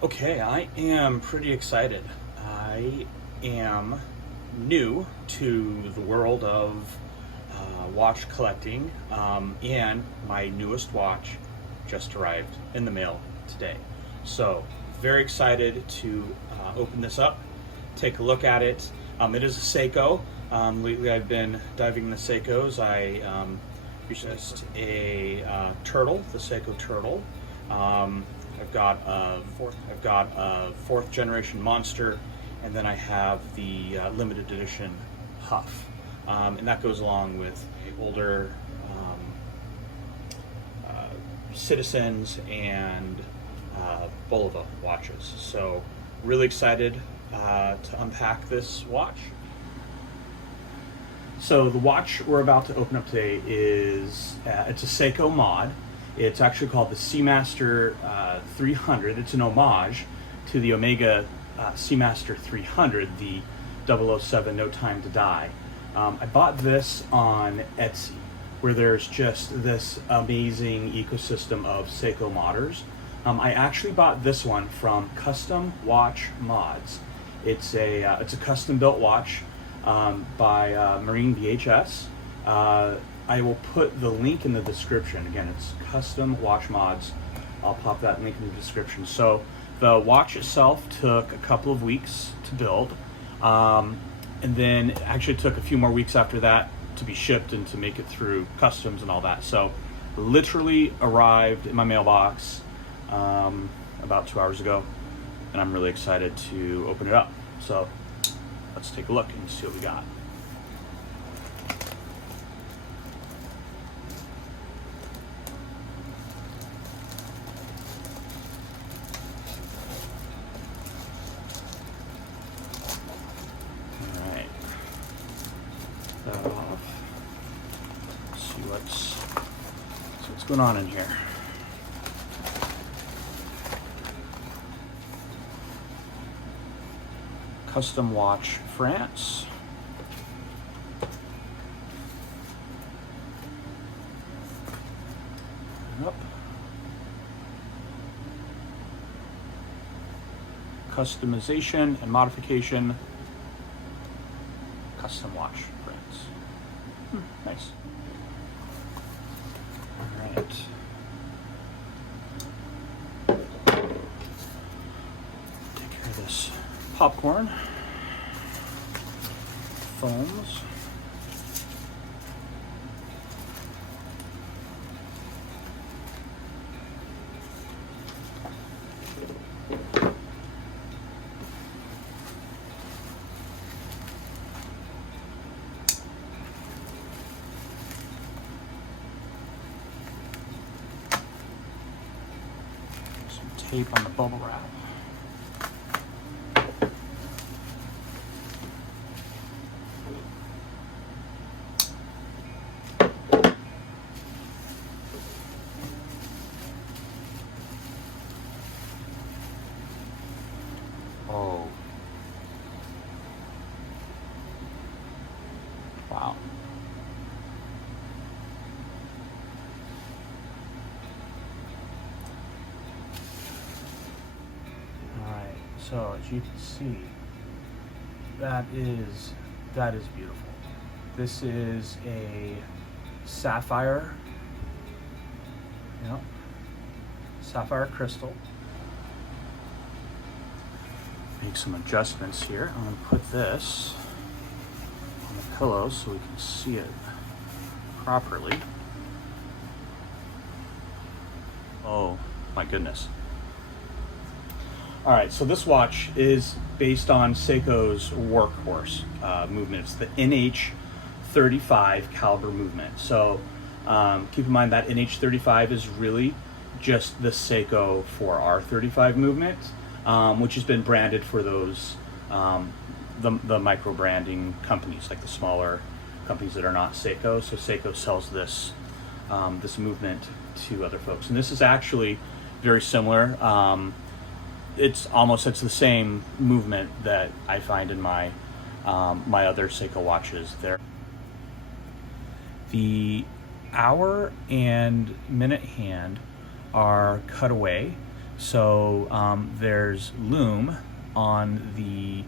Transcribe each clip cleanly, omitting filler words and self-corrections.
Okay, I am pretty excited. I am new to the world of watch collecting, and my newest watch just arrived in the mail today. So, very excited to open this up, take a look at it. It is a Seiko. Lately, I've been diving into Seikos. I just a turtle, the Seiko turtle. I've got a fourth generation monster, and then I have the limited edition Huff, and that goes along with older Citizens and Bulova watches. So really excited to unpack this watch. So the watch we're about to open up today is it's a Seiko Mod. It's actually called the Seamaster 300. It's an homage to the Omega Seamaster 300, the 007 No Time to Die. I bought this on Etsy, where there's just this amazing ecosystem of Seiko modders. I actually bought this one from Custom Watch Mods. It's a custom built watch by Marine VHS. I will put the link in the description. Again, it's Custom Watch Mods. I'll pop that link in the description. So the watch itself took a couple of weeks to build, and then actually took a few more weeks after that to be shipped and to make it through customs and all that. So literally arrived in my mailbox about 2 hours ago, and I'm really excited to open it up. So let's take a look and see what we got. That off. See what's going on in here. Custom Watch France. Up. Customization and modification. Custom Watch France. Nice. All right. Take care of this popcorn. Foams. Tape on the bubble wrap. Oh. Wow. So as you can see, that is beautiful. This is a sapphire, sapphire crystal. Make some adjustments here. I'm gonna put this on the pillow so we can see it properly. Oh my goodness. All right, so this watch is based on Seiko's workhorse movement. It's the NH35 caliber movement. So keep in mind that NH35 is really just the Seiko 4R35 movement, which has been branded for those the micro branding companies, like the smaller companies that are not Seiko. So Seiko sells this this movement to other folks, and this is actually very similar. It's the same movement that I find in my my other Seiko watches. There, the hour and minute hand are cut away So there's loom on the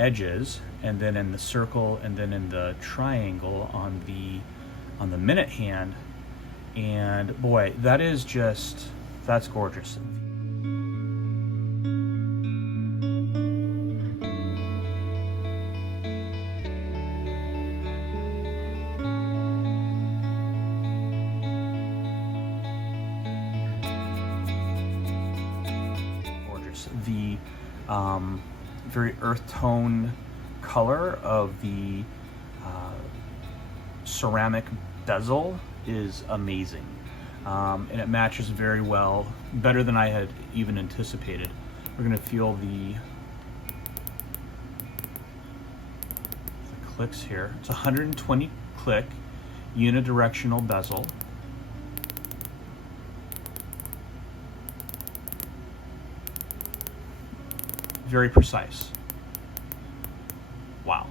edges, and then in the circle, and then in the triangle on the minute hand. And boy, that's gorgeous. The very earth tone color of the ceramic bezel is amazing, and it matches very well, better than I had even anticipated. We're going to feel the clicks here. It's 120 click unidirectional bezel. Very precise. Wow.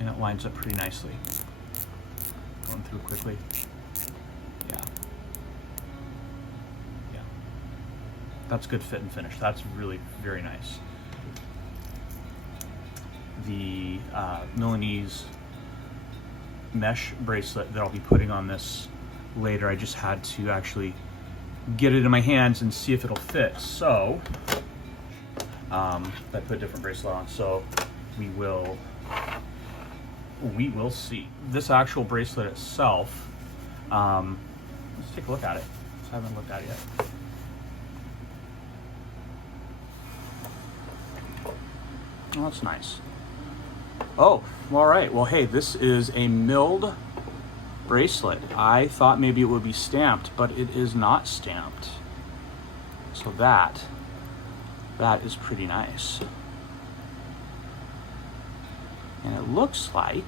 And it lines up pretty nicely. Going through quickly. Yeah. Yeah. That's good fit and finish. That's really very nice. The Milanese mesh bracelet that I'll be putting on this later, I just had to actually get it in my hands and see if it'll fit. So I put a different bracelet on, so we will see. This actual bracelet itself, let's take a look at it. I haven't looked at it yet. Oh, that's nice. Oh, all right. Well, hey, this is a milled bracelet. I thought maybe it would be stamped, but it is not stamped. So that is pretty nice. And it looks like,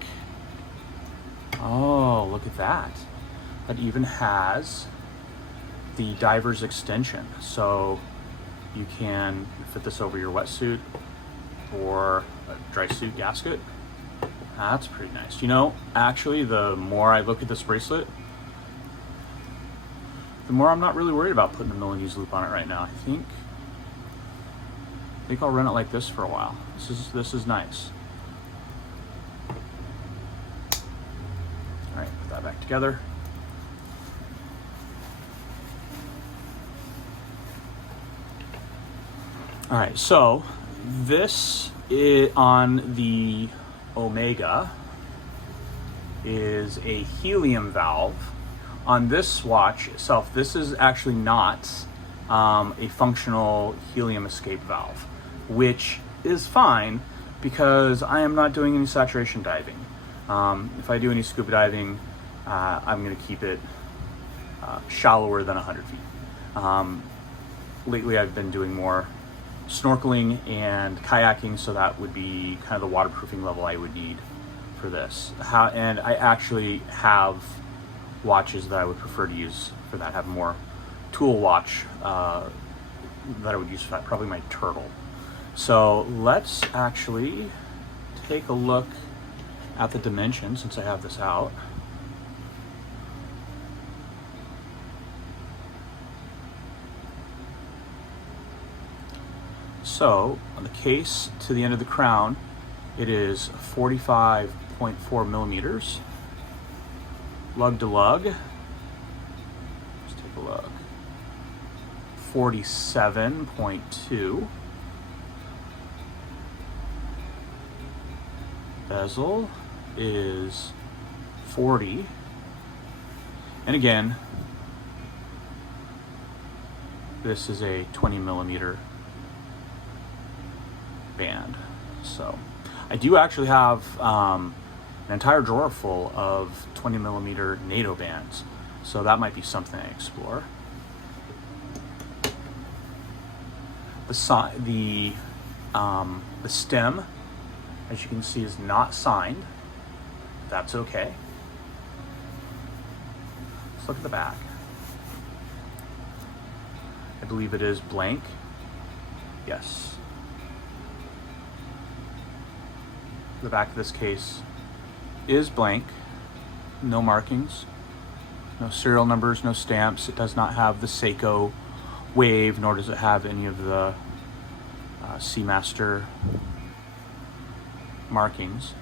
oh, look at that. That even has the diver's extension. So you can fit this over your wetsuit or a dry suit gasket. That's pretty nice. You know, actually, the more I look at this bracelet, the more I'm not really worried about putting a Milanese loop on it right now. I think I'll run it like this for a while. This is nice. All right, put that back together. All right, so this is on the Omega is a helium valve. On this watch itself, this is actually not a functional helium escape valve, which is fine because I am not doing any saturation diving. If I do any scuba diving, I'm going to keep it shallower than 100 feet. Lately, I've been doing more snorkeling and kayaking, so that would be kind of the waterproofing level I would need for this. And I actually have watches that I would prefer to use for that. I have more tool watch that I would use for that, probably my Turtle. So let's actually take a look at the dimensions since I have this out. So on the case to the end of the crown, it is 45.4 millimeters. Lug to lug, let's take a look, 47.2. Bezel is 40. And again, this is a 20 millimeter band. So I do actually have an entire drawer full of 20 millimeter NATO bands, so that might be something I explore. The stem, as you can see, is not signed. That's okay. Let's look at the back. I believe it is blank. Yes. The back of this case is blank, no markings. no serial numbers, no stamps. It does not have the Seiko wave, nor does it have any of the Seamaster markings.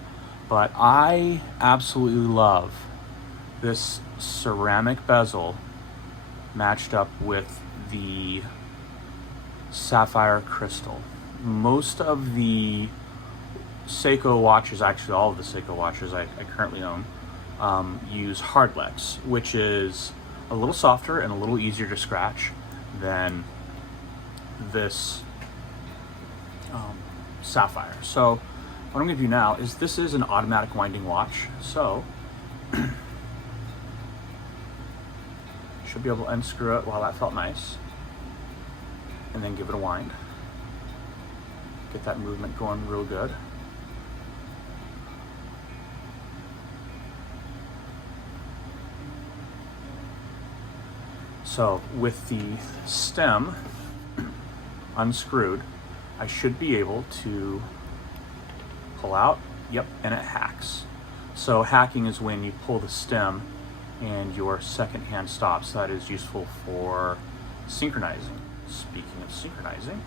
But I absolutely love this ceramic bezel matched up with the sapphire crystal. Most of the Seiko watches, actually all of the Seiko watches I currently own, use hardlex, which is a little softer and a little easier to scratch than this sapphire. So what I'm going to do now is, this is an automatic winding watch, so should be able to unscrew it. Wow, that felt nice. And then give it a wind. Get that movement going real good. So with the stem unscrewed, I should be able to pull out, yep, and it hacks. So hacking is when you pull the stem and your second hand stops. That is useful for synchronizing. Speaking of synchronizing,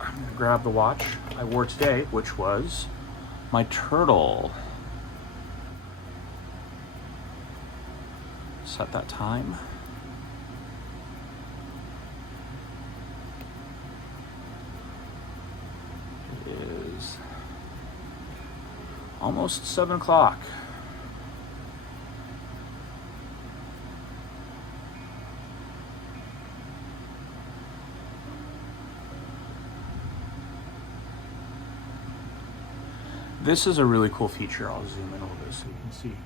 I'm gonna grab the watch I wore today, which was my turtle. Set that time. It is almost 7 o'clock. This is a really cool feature. I'll zoom in a little bit so you can see.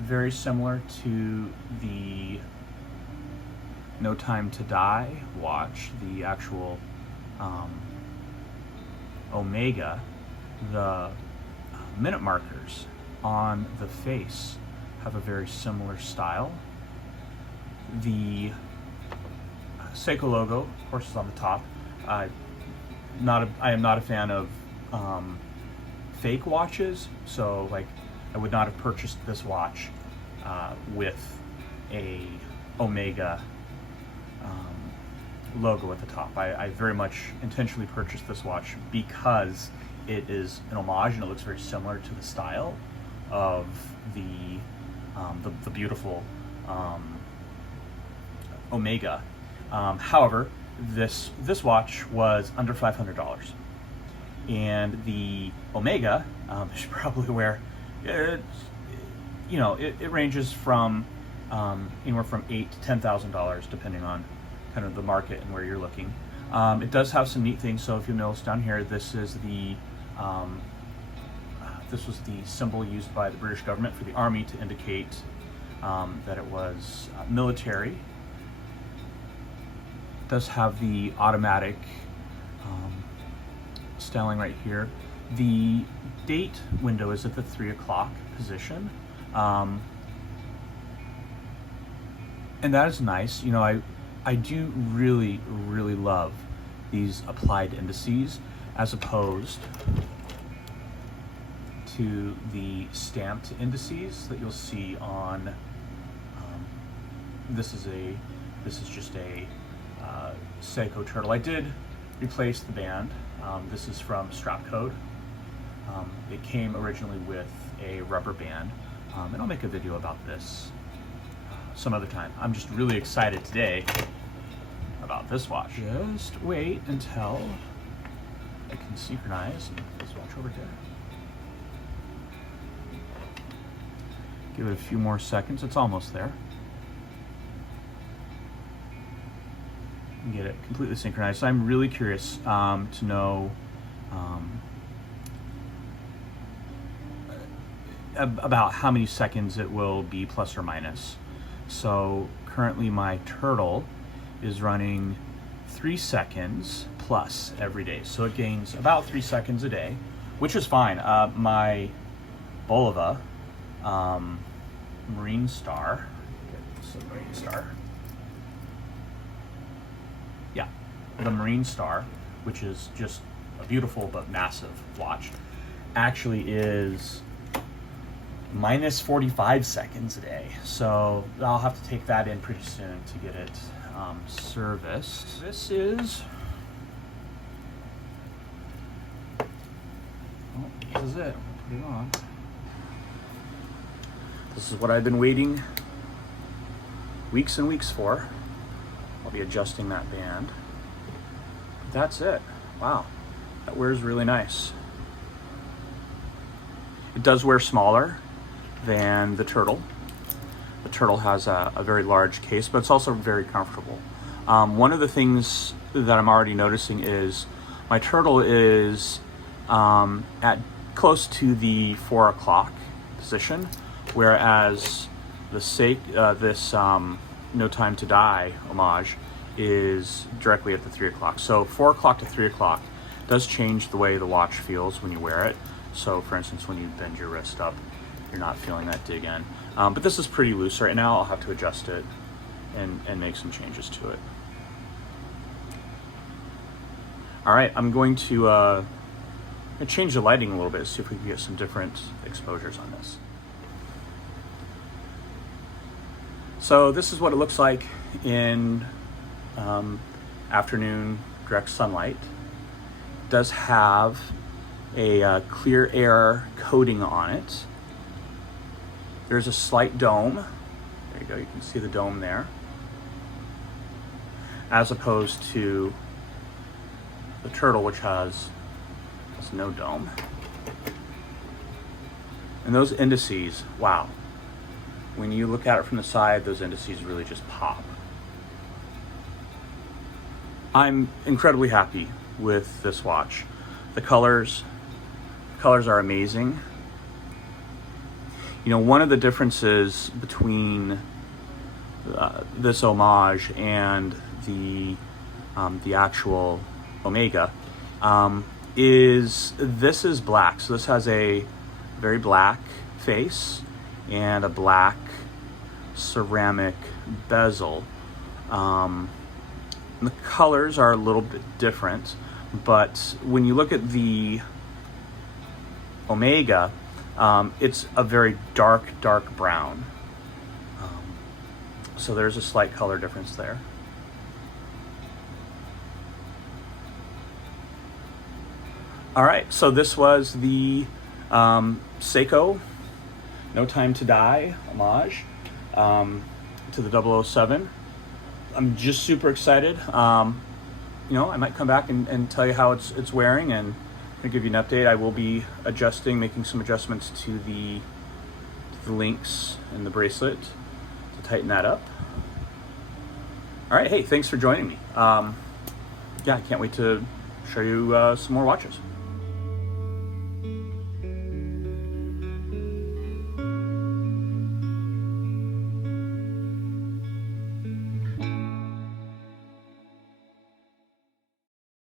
Very similar to the No Time to Die watch, the actual Omega, the minute markers on the face have a very similar style. The Seiko logo, of course, is on the top. I am not a fan of fake watches, so like I would not have purchased this watch with a Omega logo at the top. I very much intentionally purchased this watch because it is an homage and it looks very similar to the style of the beautiful Omega. However, this watch was under $500, and the Omega, as you're probably aware, it ranges from anywhere from $8,000 to $10,000 depending on kind of the market and where you're looking. It does have some neat things. So if you notice down here, this is this was the symbol used by the British government for the army to indicate that it was military. It does have the automatic styling right here. The date window is at the 3 o'clock position. And that is nice. You know, I do really, really love these applied indices as opposed to the stamped indices that you'll see on, this is just a Seiko Turtle. I did replace the band. This is from Strap Code. It came originally with a rubber band, and I'll make a video about this some other time. I'm just really excited today about this watch. Just wait until I can synchronize this watch over here. Give it a few more seconds. It's almost there. And get it completely synchronized. So I'm really curious to know about how many seconds it will be plus or minus. So currently my Turtle is running 3 seconds plus every day. So it gains about 3 seconds a day, which is fine. My Bulova Marine Star, yeah, the Marine Star, which is just a beautiful but massive watch, actually is minus 45 seconds a day. So I'll have to take that in pretty soon to get it serviced. This is, this is it. Put it on. This is what I've been waiting weeks and weeks for. I'll be adjusting that band. That's it. Wow, that wears really nice. It does wear smaller than the Turtle. The Turtle has a very large case, but it's also very comfortable. One of the things that I'm already noticing is my Turtle is at close to the 4 o'clock position, whereas this No Time to Die homage is directly at the 3 o'clock. So 4 o'clock to 3 o'clock does change the way the watch feels when you wear it. So for instance, when you bend your wrist up, you're not feeling that dig in. But this is pretty loose right now. I'll have to adjust it and make some changes to it. All right, I'm going to change the lighting a little bit, see if we can get some different exposures on this. So this is what it looks like in afternoon direct sunlight. It does have a clear air coating on it. There's a slight dome. There you go, you can see the dome there. As opposed to the Turtle, which has no dome. And those indices, wow. When you look at it from the side, those indices really just pop. I'm incredibly happy with this watch. The colors are amazing. You know, one of the differences between this homage and the actual Omega is this is black. So this has a very black face and a black ceramic bezel. The colors are a little bit different, but when you look at the Omega, it's a very dark brown. So there's a slight color difference there. All right, so this was the Seiko No Time to Die homage to the 007. I'm just super excited. You know, I might come back and tell you how it's wearing, and I'll give you an update. I will be making some adjustments to the links and the bracelet to tighten that up. All right, hey, thanks for joining me. Yeah, I can't wait to show you some more watches.